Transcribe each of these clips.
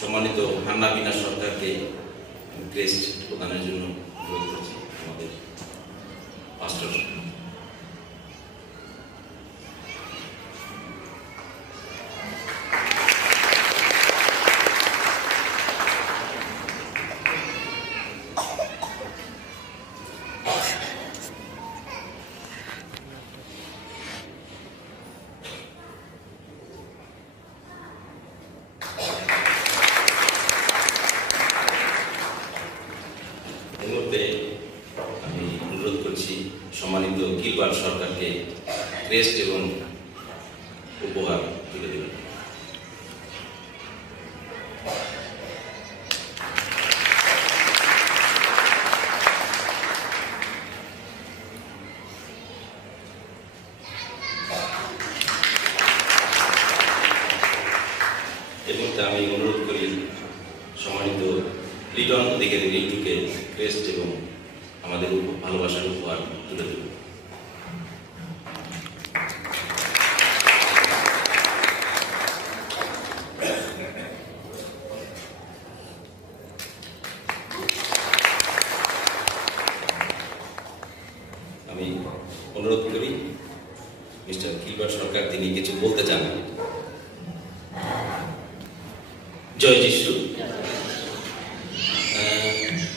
সম্মানিত হান্না বিনা সরকারকে ক্রেস্ট প্রদানের জন্য অনুরোধ করছি। আমাদের পাস্টর আমি অনুরোধ করছি সম্মানিত গিলবার্ট সরকারকে ক্রেস্ট এবং উপহার তুলে দেবেন। এবং আমি অনুরোধ করি সম্মানিত লিটন অধিকারী রিন্টুকে ক্রেস্ট এবং আমাদের ভালোবাসার উপহার তুলে দেব। আমি অনুরোধ করি মিস্টার গিলবার্ট সরকার, তিনি কিছু বলতে চান। জয় যিশু।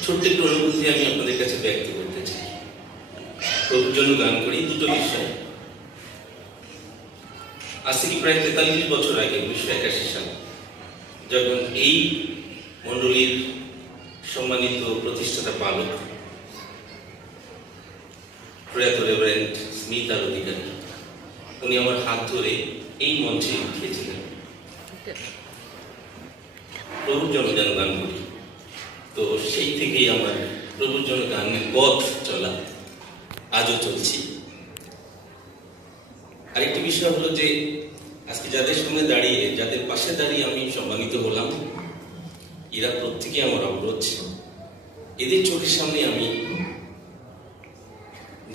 ছোট্ট একটু অনুভূতি আমি আপনাদের কাছে ব্যক্ত করতে চাই। প্রভুর জন্য গান করি দুটো বিষয়। আজ থেকে প্রায় 43 বছর আগে 1981 সালে যখন এই মন্ডলীর সম্মানিত প্রতিষ্ঠাতা পালক প্রয়াত রেভারেন্ড স্মিথ আর অধিকারী, উনি আমার হাত ধরে এই মঞ্চে উঠিয়েছিলেন প্রভুর জন্য যেন গান করি। তো সেই থেকেই আমার প্রভুর জন্য গানের পথ চলা, আজও চলছি। আরেকটি বিষয় হলো যে আজকে যাদের সামনে দাঁড়িয়ে, যাদের পাশে দাঁড়িয়ে আমি সম্মানিত হলাম, এরা প্রত্যেকে আমার অগ্রজ। এদের চোখের সামনে আমি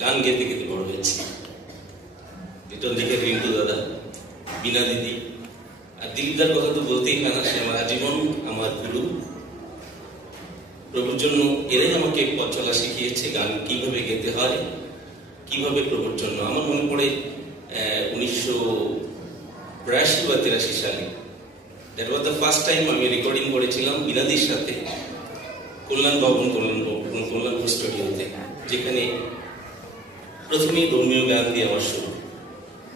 গান গেতে গেতে বড় হয়েছি। লিটন দিকে রিন্টু দাদা, বিনা দিদি আর দিলীপদার কথা তো বলতেই হয় না, সে আমার আজীবন আমার গুরু। প্রভুর জন্য এরাই আমাকে পথ চলা শিখিয়েছে, গান কিভাবে গেতে হয়, কিভাবে প্রভুর জন্য। আমার মনে পড়ে 1982 বা 83 সালে that was the first time আমি রেকর্ডিং করেছিলাম বিনাদির সাথে কল্যাণপুর স্টুডিওতে, যেখানে প্রথমেই ধর্মীয় গান দিয়ে আমার শুরু।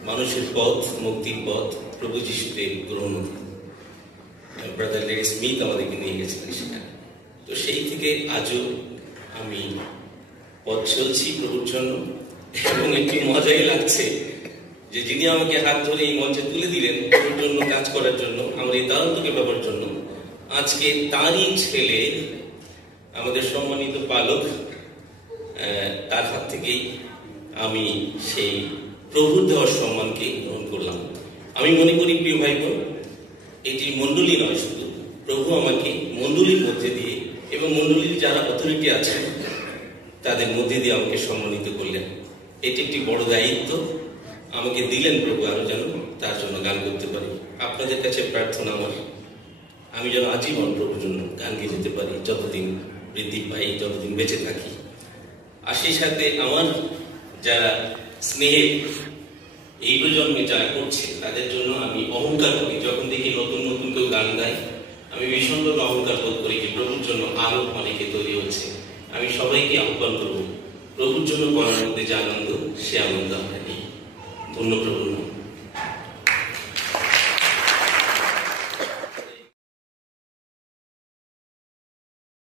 মানুষের পথ, মুক্তির পথ প্রভু যিশুতে গ্রহণ। ব্রাদার লেডি স্মিথ আমাদেরকে নিয়ে গেছিলেন সেখানে। তো সেই থেকে আজও আমি পথ চলছি প্রভুর জন্য। এবং একটি মজাই লাগছে যে যিনি আমাকে হাত ধরে এই মঞ্চে তুলে দিলেন প্রভুর জন্য কাজ করার জন্য, আমার এই দায়িত্বকে পাওয়ার জন্য, আজকে তারই ছেলে আমাদের সম্মানিত পালক, তার হাত থেকেই আমি সেই প্রভুর দেওয়ার সম্মানকে গ্রহণ করলাম। আমি মনে করি প্রিয় ভাই বোন, এটি মণ্ডলী নয়, শুধু প্রভু আমাকে মণ্ডলীর মধ্যে দিয়ে এবং মণ্ডলীর যারা অথরিটি আছেন তাদের মধ্যে দিয়ে আমাকে সম্মানিত করলেন। এটি একটি বড় দায়িত্ব আমাকে দিলেন প্রভু, আরো যেন তার জন্য গান করতে পারি। আপনাদের কাছে প্রার্থনা আমার, আমি যেন আজীবন প্রভুর জন্য গান গেয়ে যেতে পারি, যতদিন বৃদ্ধি পাই, যতদিন বেঁচে থাকি। আর সেই সাথে আমার যারা স্নেহে এই প্রজন্মে যারা করছে তাদের জন্য আমি অহংকার করি। যখন দেখি নতুন নতুন কেউ গান গায়, আমি ভীষণভাবে অহংকার বোধ করি যে প্রভুর জন্য আরো অনেকে তৈরি হচ্ছে। আমি সবাইকে আহ্বান করবো, প্রভুর জন্য করার মধ্যে যে আনন্দ, সে আনন্দ আমরা নেই। ধন্য প্রভু।